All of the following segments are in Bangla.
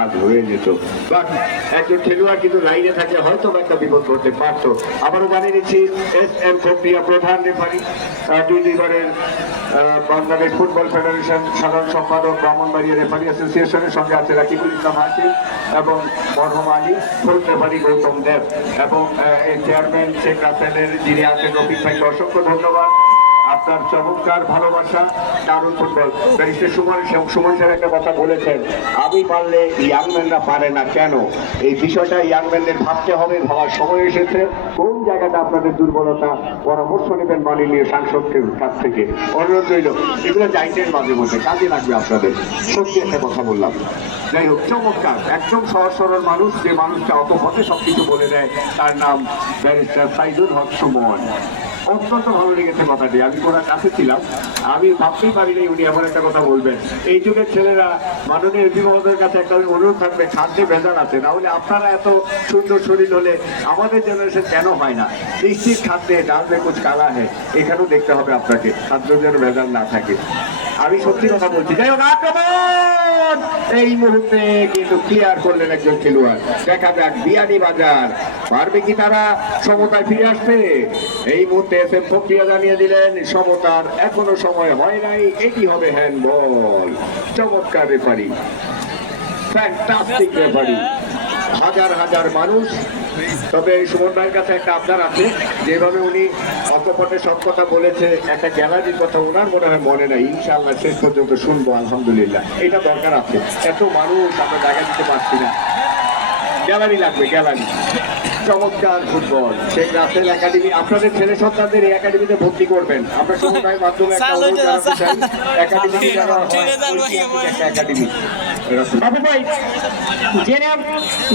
কাজ হয়ে যেত, বাট একজন খেলোয়াড় কিন্তু লাইনে থাকলে হয়তো একটা বিপদ ঘটতে পারতো। আবারও জানিয়ে দিচ্ছি SM খোকরিয়া প্রধান রেফারি, দুইবারের বাংলাদেশ ফুটবল ফেডারেশন সাধারণ সম্পাদক, ব্রাহ্মণবাড়িয়া রেফারি অ্যাসোসিয়েশনের সঙ্গে আছে রাকিবুল ইসলাম হাকিম এবং মরহুম আলী, ফুল রেফারি গৌতম দেব এবং চেয়ারম্যান শেখ রাসেলের যিনি আছেন রফিক ভাইকে অসংখ্য ধন্যবাদ। আপনার চমৎকার ভালোবাসা, দারুণ ফুটবল। ব্যারিস্টার সুমন স্যার একটা কথা বলেছেন, আমি পারলে ইয়াংম্যানরা পারে না কেন? এই বিষয়টা ইয়াংম্যানদের ভাবতে হবে, ভাবার সময় এসেছে। কোন জায়গাটা আপনাদের দুর্বলতা, পরামর্শ নেবেন মাননীয় সাংসদের কাছ থেকে, অনুরোধ রইল। এগুলো যাইতেন মাঝে মধ্যে, কাজে লাগবে আপনাদের। সত্যি একটা কথা বললাম। যাই হোক, চমৎকার, একদম সহজ সরল মানুষ, যে মানুষটা অত পথে সবকিছু বলে দেয়, তার নাম ব্যারিস্টার সাইদুল হক সুমন। অত্যন্ত ভালো লেগেছে কথাটি। আমি ওনার কাছে ছিলাম, আমি ভাবতেই পারিনি উনি এমন একটা কথা বলবেন। এই যুগের ছেলেরা মাননীয় এমপি মহোদয়ের কাছে একটা অনুরোধ থাকবে, খাদ্যে ভেজাল আছে, না হলে আপনারা এত সুন্দর শরীর হলে আমাদের জেনারেশন কেন হয় না? নিশ্চিত খাদ্যে ডাল মে কুছ কালা হ্যায়, এখানেও দেখতে হবে আপনাকে, খাদ্য যেন ভেজাল না থাকে। আমি সত্যি কথা বলছি। যাই হোক, আক্রমণ এই মুহূর্তে কিন্তু ক্লিয়ার করলেন একজন খেলোয়াড়। দেখা যাক বিয়ানীবাজার পারবে কি তারা সমতায় ফিরে আসতে। এই মুহূর্তে SM খোকরিয়া জানিয়ে দিলেন সমতার এখনো সময় হয় নাই, এটি হবে হ্যান্ডবল। চমৎকার রেফারি, ফ্যান্টাস্টিক রেফারি, হাজার হাজার মানুষ। তবে সুমন ভাইয়ের কাছে একটা আবদার আছে, যেভাবে উনি অকপটে সব কথা বলেছে, একটা গ্যালারির কথা ওনার মনে হয় মনে নাই। ইনশাআল্লাহ শেষ পর্যন্ত শুনবো, আলহামদুলিল্লাহ। এটা দরকার আছে, এত মানুষ আমরা জায়গা দিতে পারছি না, গ্যালারি লাগবে, গ্যালারি। চমৎকার ফুটবল। শেখ রাসেল একাডেমি, আপনাদের ছেলে সন্তানদের এই একাডেমিতে ভর্তি করবেন। আমরা সুমন ভাইয়ের মাধ্যমে একটা অনুরোধ জানাতে চাই, একাডেমি একাডেমি বাবু ভাই,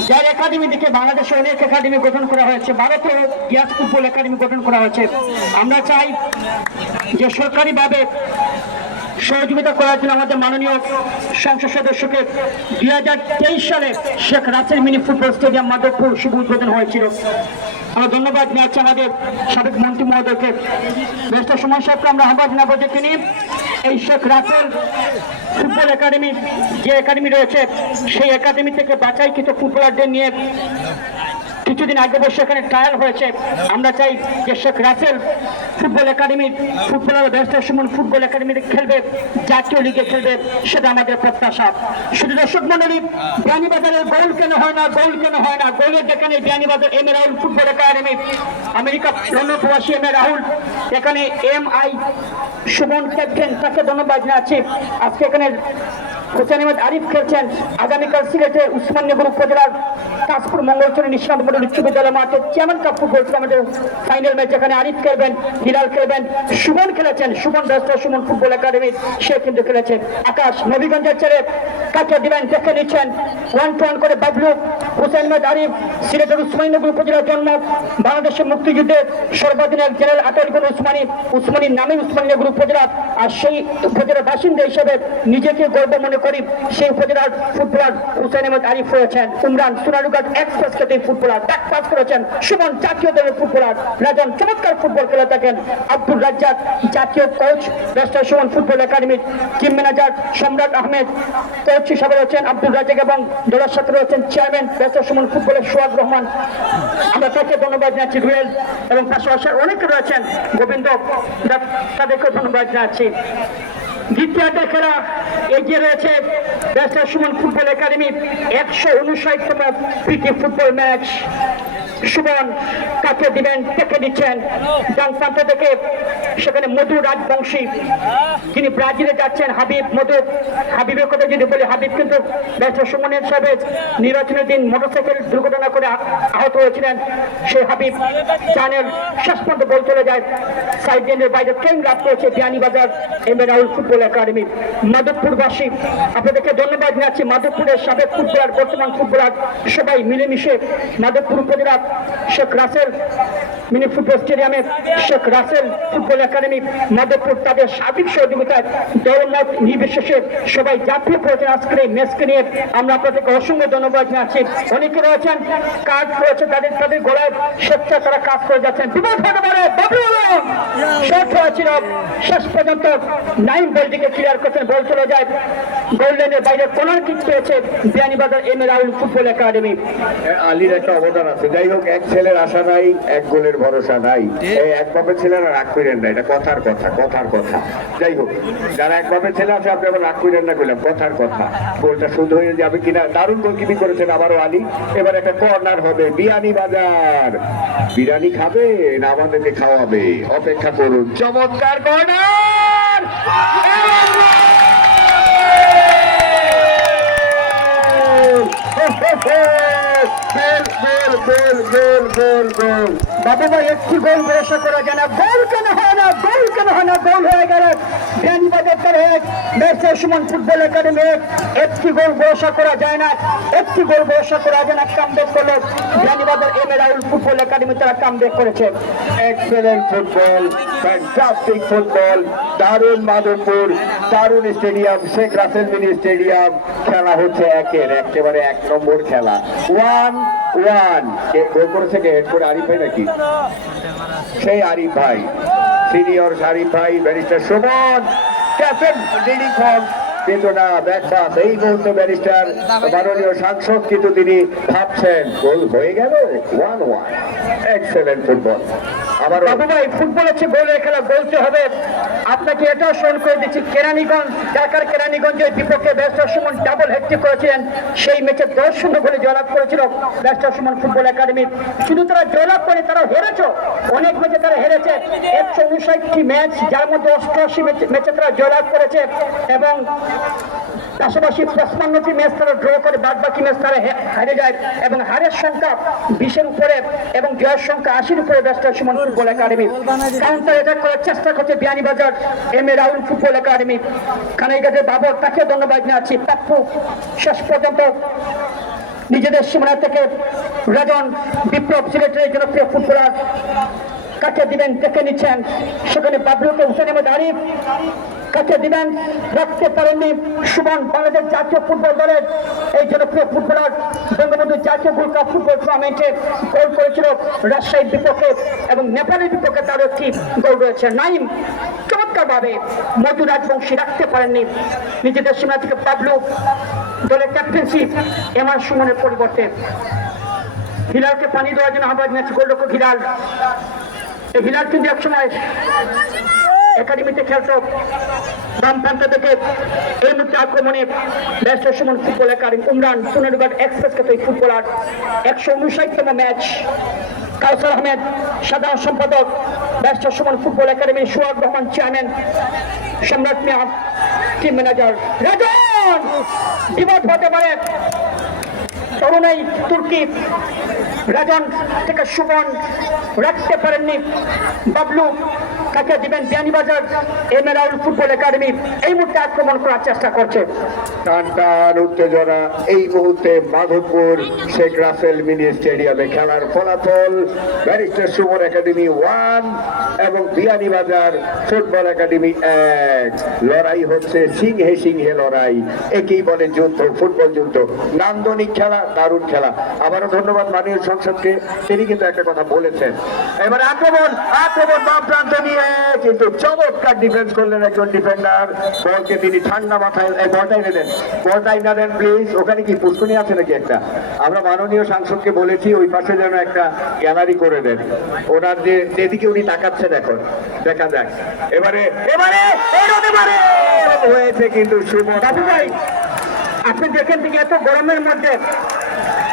যার একাডেমি থেকে বাংলাদেশে অনেক একাডেমি গঠন করা হয়েছে, ভারতে গ্যাস ফুটবল একাডেমি গঠন করা হয়েছে। আমরা চাই যে সরকারিভাবে সহযোগিতা করার জন্য আমাদের মাননীয় সংসদ সদস্যকে 2023 সালে Sheikh Russel mini football stadium Madhabpur শুভ উদ্বোধন হয়েছিল। আমরা ধন্যবাদ জানাচ্ছি আমাদের সাবেক মন্ত্রী মহোদয়কে, ব্যারিস্টার সুমন সাহেবকে আমরা আহ্বান জানাবো যে তিনি এই শেখ রাসেল ফুটবল একাডেমি, যে একাডেমি রয়েছে সেই একাডেমি থেকে বাছাইকৃত ফুটবলারদের নিয়ে কিছুদিন আগে বসে এখানে ট্রায়াল হয়েছে। আমরা চাই যে শেখ রাসেল ফুটবল একাডেমির ফুটবলার ব্যারিস্টার সুমন ফুটবল একাডেমিতে খেলবে, জাতীয় লিগে খেলবে, সেটা আমাদের প্রত্যাশা। শুধু দর্শক মন্ডলী, বিয়ানীবাজারের গোল কেন হয় না, গোল কেন হয় না, গোলের যেখানে Beanibazar M A Rahul football academy, America London প্রবাসী এম এ রাহুল, এখানে MI সুমন ক্যাপ্টেন, তাকে ধন্যবাদ জানাচ্ছি। আজকে এখানে হোসেন আহমেদ আরিফ খেলছেন। আগামীকাল সিলেটে উসমানীনগর উপজেলার কাশপুর মঙ্গলচরী নিশান্ত মন্ডল উচ্চ বিদ্যালয় মাঠে চেয়ারম্যান কাপ ফুটবল টুর্নামেন্টের ফাইনাল ম্যাচ, এখানে আরিফ খেলবেন, হিলাল খেলবেন, সুমন খেলেছেন, Sumon barrister Sumon football academy সে কিন্তু খেলেছেন। আকাশ নবীগঞ্জের ছেড়ে কাকে দিবেন দেখে নিচ্ছেন, 1-1 করে বাবলু। হোসেন আহমেদ আরিফ সিলেটের উসমানীনগর উপজেলার জন্ম, বাংলাদেশের মুক্তিযুদ্ধে সর্বাধিনায়ক জেনারেল আতাউল উসমানীর নামে উসমানীনগর উপজেলা, আর সেই উপজেলার বাসিন্দা হিসেবে নিজেকে গর্ব মনে করি সেই উপজেলার ফুটবলার হোসেন আহমেদ আরিফ রয়েছেন। ইমরান সোনারুঘাট এক্সপ্রেস ক্যাটের ফুটবলার, ব্যাক পাস করেছেন। সুমন জাতীয় দলের ফুটবলার, রাজন চমৎকার ফুটবল খেলে থাকেন। আব্দুল রাজ্জাক জাতীয় কোচ, ব্যারিস্টার সুমন ফুটবল একাডেমির টিম ম্যানেজার সম্রাট আহমেদ কোচ হিসাবে রয়েছেন আব্দুল রাজ্জাক, এবং দলের সাথে রয়েছেন চেয়ারম্যান ব্যারিস্টার সুমন ফুটবলের সোহাগ রহমান। আমরা তাকে ধন্যবাদ জানাচ্ছি। রুয়েল এবং পাশাপাশি অনেকে রয়েছেন, গোবিন্দ, তাদেরকে ধন্যবাদ জানাচ্ছি। দ্বিতীয়টা খেলা এগিয়ে রয়েছে ব্যারিস্টার সুমন ফুটবল একাডেমি 159তম প্রীতি ফুটবল ম্যাচ। সুমন কাকে দিবেন দেখে দিচ্ছেন, ডান প্রান্ত থেকে সেখানে মধু রাজবংশী, যিনি ব্রাজিলে যাচ্ছেন, হাবিব মধু। হাবিবের কথা যদি বলি, হাবিব কিন্তু ব্যারিস্টার সুমনের সাহেব নির্বাচনের দিন মোটরসাইকেল দুর্ঘটনা করে আহত হয়েছিলেন। সেই হাবিব জানের শেষ পর্যন্ত বল চলে যায়, সাইড লাইনের বাইরে ট্রেন লাভ করেছে Beanibazar M A Rahul football academy. মাধবপুরবাসী আপনাদেরকে ধন্যবাদ জানাচ্ছি। মাধবপুরের সাবেক ফুটবলার, বর্তমান ফুটবলার সবাই মিলেমিশে মাধবপুর উপজেলা শেখ রাসেল মিনি ফুটবল স্টেডিয়ামে শেখ রাসেল ফুটবল একাডেমি মাধবপুর তাদের সার্বিক সহযোগিতায় দলমত নির্বিশেষে সবাই ঝাঁপিয়ে পড়েছেন আজকের এই ম্যাচকে নিয়ে। আমরা আপনাদেরকে অসংখ্য ধন্যবাদ জানাচ্ছি। অনেকে রয়েছেন কাজ করেছে, তাদের তাদের গোড়ায় স্বেচ্ছা তারা কাজ করে যাচ্ছেন। বিপদ হতে পারে, শর্ট হয়েছিল, শেষ পর্যন্ত নাইম বলটিকে ক্লিয়ার করছেন, বল চলে যায় গোল লাইনের বাইরে। কোনার কিক পেয়েছে Beanibazar M A Rahul football academy. আলীর একটা অবদান আছে। যাই হোক, এক ছেলের আশা নাই, এক গোলের ভরসা নাই। এই এক বাপের ছেলেরা রাগ করেন না, এটা কথার কথা। যাই হোক, যারা এক বাপের ছেলে আছে আপনি আবার রাগ করেন না, করলাম কথার কথা। গোলটা শুধু হয়ে যাবে কিনা, দারুণ গোলকিপিং করেছেন আবারও আলী। এবার একটা কর্নার হবে। বিয়ানীবাজার বিরিয়ানি খাবে না আমাদেরকে খাওয়াবে, অপেক্ষা করুন। চমৎকার কর্নার, বাবু ভাই একটি গোল ভরসা করা যায় না। গোল কেন হয় না, গোল হয়ে গেল বিয়ানীবাজার ম্যাচের সুমন ফুটবল একাডেমি। একটি গোল ভরসা করা যায় না, কামব্যাক করলো Beanibazar M A Rahul football academy, তারা কামব্যাক করেছে। এক্সেলেন্ট ফুটবল, ফ্যান্টাস্টিক ফুটবল, দারুণ মাধবপুর, দারুণ stadium, Sheikh Russel mini stadium. খেলা হচ্ছে একেবারে 1 নম্বর খেলা। 1-1 গোল করেছে কে? হেড করে আরিফ ভাই নাকি? সেই আরিফ ভাই, সিনিয়র আরিফ ভাই, barrister Suman, captain leading form বেদনা ব্যাকপাস। এই মুহূর্তে ব্যারিস্টার মাননীয় সাংসদ কিন্তু তিনি ভাবছেন গোল হয়ে গেল। 1-1, এক্সেলেন্ট ফুটবল। আবার বাবু ভাই, ফুটবল হচ্ছে গোলের খেলা, বলতে হবে। আপনাকে এটাও স্মরণ করে দিচ্ছি, ঢাকার কেরানীগঞ্জের বিপক্ষে ব্যারিস্টার সুমন ডাবল হ্যাট্রিক করেছিলেন। সেই ম্যাচে 10-0 গোলে জয়লাভ করেছিল ব্যারিস্টার সুমন ফুটবল একাডেমি। শুধু তারা জয়লাভ করে, তারা হেরেছে, অনেক ম্যাচে তারা হেরেছে। 159টি ম্যাচ, যার মধ্যে 88 ম্যাচে তারা জয়লাভ করেছে এবং পাশাপাশি 55টি ম্যাচ তারা ড্র করে, বাদ বাকি ম্যাচ তারা হারে যায় এবং হারের সংখ্যা 20-এর উপরে এবং জয়ের সংখ্যা 80-এর উপরে barrister Sumon football academy. Counter attack করার চেষ্টা করছে Beanibazar M A Rahul football academy. খানাইঘাটের Babur, তাকে ধন্যবাদ জানাচ্ছি। পাপ্পু শেষ পর্যন্ত নিজেদের সীমানা থেকে রাজন বিপ্লব সিলেটের জনপ্রিয় ফুটবলার কাকে দিবেন দেখে নিচ্ছেন। সেখানে বাবলুকে হুসেন আহমেদ আরিফ কাকে দিবেন রাখতে পারেননি। সুমন বাংলাদেশ জাতীয় ফুটবল দলের এই জনপ্রিয় ফুটবলার বঙ্গবন্ধু জাতীয় গোল্ড কাপ ফুটবল টুর্নামেন্টে গোল করেছিল রাজশাহীর বিপক্ষে এবং নেপালের বিপক্ষে তার একটি গোল রয়েছে। নাইম চমৎকারভাবে মধু রাজবংশী রাখতে পারেননি নিজেদের সীমানা থেকে। বাবলু দলের ক্যাপ্টেন্সি এমআর সুমনের পরিবর্তে। হিলালকে পানি দেওয়ার জন্য আহ্বান জানাচ্ছি গোলরক্ষক হিলাল। এই হিলাল কিন্তু একসময় একাডেমিতে খেলতো বাম প্রান্ত থেকে। এই মুহূর্তে আক্রমণে barrister Sumon football academy. Umran Sonarughat এক্সপ্রেসকে তো এই ফুটবলার। 159তম ম্যাচ। কাউসার আহমেদ সাধারণ সম্পাদক barrister Sumon football academy. Sohag Rahman chairman. Samrat Mia team manager. রাজন বিপদ হতে পারে, তরুণাই তুর্কি। রাজন থেকে সুমন রাখতে পারেননি। বাবলু কাকে দিবেন Beanibazar M A Rahul football academy. এই মুহূর্তে আক্রমণ করার চেষ্টা করছে। টান উত্তেজনা এই মুহূর্তে মাধবপুর শেখ রাসেল মিনি স্টেডিয়ামে। খেলার ফলাফল ব্যারিস্টার সুমন একাডেমি 1 এবং বিয়ানীবাজার ফুটবল একাডেমি 1। লড়াই হচ্ছে সিংহে লড়াই, একেই বলে যুদ্ধ, ফুটবল যুদ্ধ। নান্দনিক খেলা, দারুণ খেলা। আবারও ধন্যবাদ মাননীয় সংসদকে, তিনি কিন্তু একটা কথা বলেছেন। এবার আক্রমণ বাম প্রান্ত নিয়ে, কিন্তু চমৎকার ডিফেন্স করলেন একজন ডিফেন্ডার। বলকে তিনি ঠান্ডা মাথায় বলটাই না দেন প্লিজ। ওখানে কি পুষ্কুনি আছে নাকি একটা? আমরা মাননীয় সাংসদকে বলেছি ওই পাশে যেন একটা গ্যালারি করে দেন। ওনার যেদিকে উনি তাকাচ্ছেন এখন, দেখা যাক। এবারে হয়েছে কিন্তু সুমন। আপনি দেখেন থেকে এত গরমের মধ্যে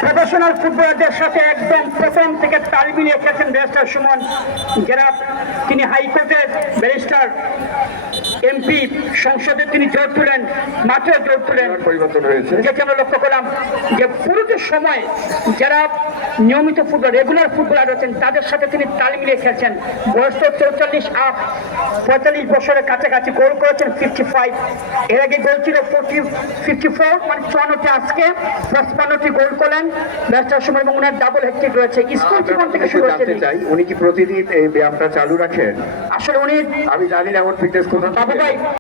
প্রফেশনাল ফুটবলারদের সাথে একদম প্রথম থেকে তাল মিলিয়ে খেলছেন ব্যারিস্টার সুমন, যারা তিনি হাইকোর্টের ব্যারিস্টার এম এমপি সংসদে তিনি জোর তুলেন, মাঠে জোর তুলেন। পরিবর্তন হয়েছে। যেটি আমরা লক্ষ্য করলাম যে পুরোটা সময় যারা নিয়মিত ফুটবল রেগুলার ফুটবলার রয়েছেন তাদের সাথে তিনি তাল মিলিয়ে খেলছেন। বয়স তো 44 বছরের কাছাকাছি, গোল করেছেন 55। এর আগে গোল ছিল 54, মানে 54টি, আজকে 55টি গোল করলেন ম্যাচটার সময় এবং ওনার ডাবল হ্যাট্রিক রয়েছে। স্কুল জীবন থেকে শুরু হয়েছে। জানতে চাই উনি কি প্রতিদিন এই ব্যায়ামটা চালু রাখেন? আসলে উনি আমি জানি না এখন ফিটনেস কোথা থেকে। বাবু ভাই